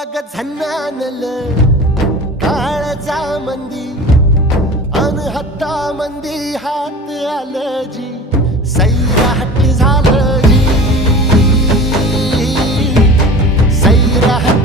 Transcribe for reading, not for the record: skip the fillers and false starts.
अग झन्नानल काळजा मंदी अन हत्ता मंदी हात आलं जी सैराट झालं जी सैराट